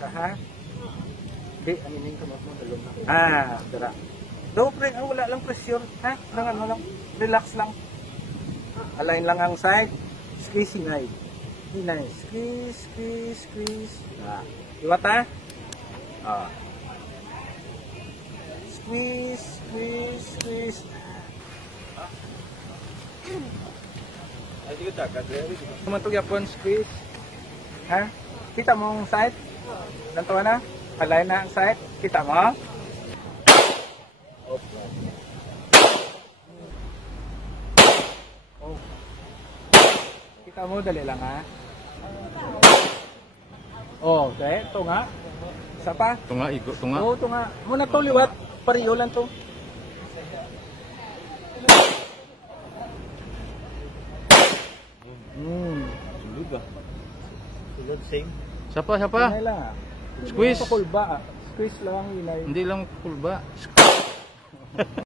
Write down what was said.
Ha? Di, aminin ko mo dalon na. Dara. Do pre, wala lang pressure, ha? Lang ano lang, relax lang. Align lang ang side. Squeeze ngay. Hinay, squeeze. Iwat ha? Squeeze. Ay, di ko takat. Tumantog yapon, squeeze. Ha? Kita mo ang side? Ganto na? Align na ang side? Kita mo? Kita mo, dali lang ha? Okay, ito nga. Isa pa? Ito nga, ito nga. Oo, ito nga. Muna to, liwat. Pariyo lang to. Sulod ba? Sulod, same. Sapa. Hinay lang ha? Squeeze. Kulba. Squeeze lang, hinay. Hindi lang kulba.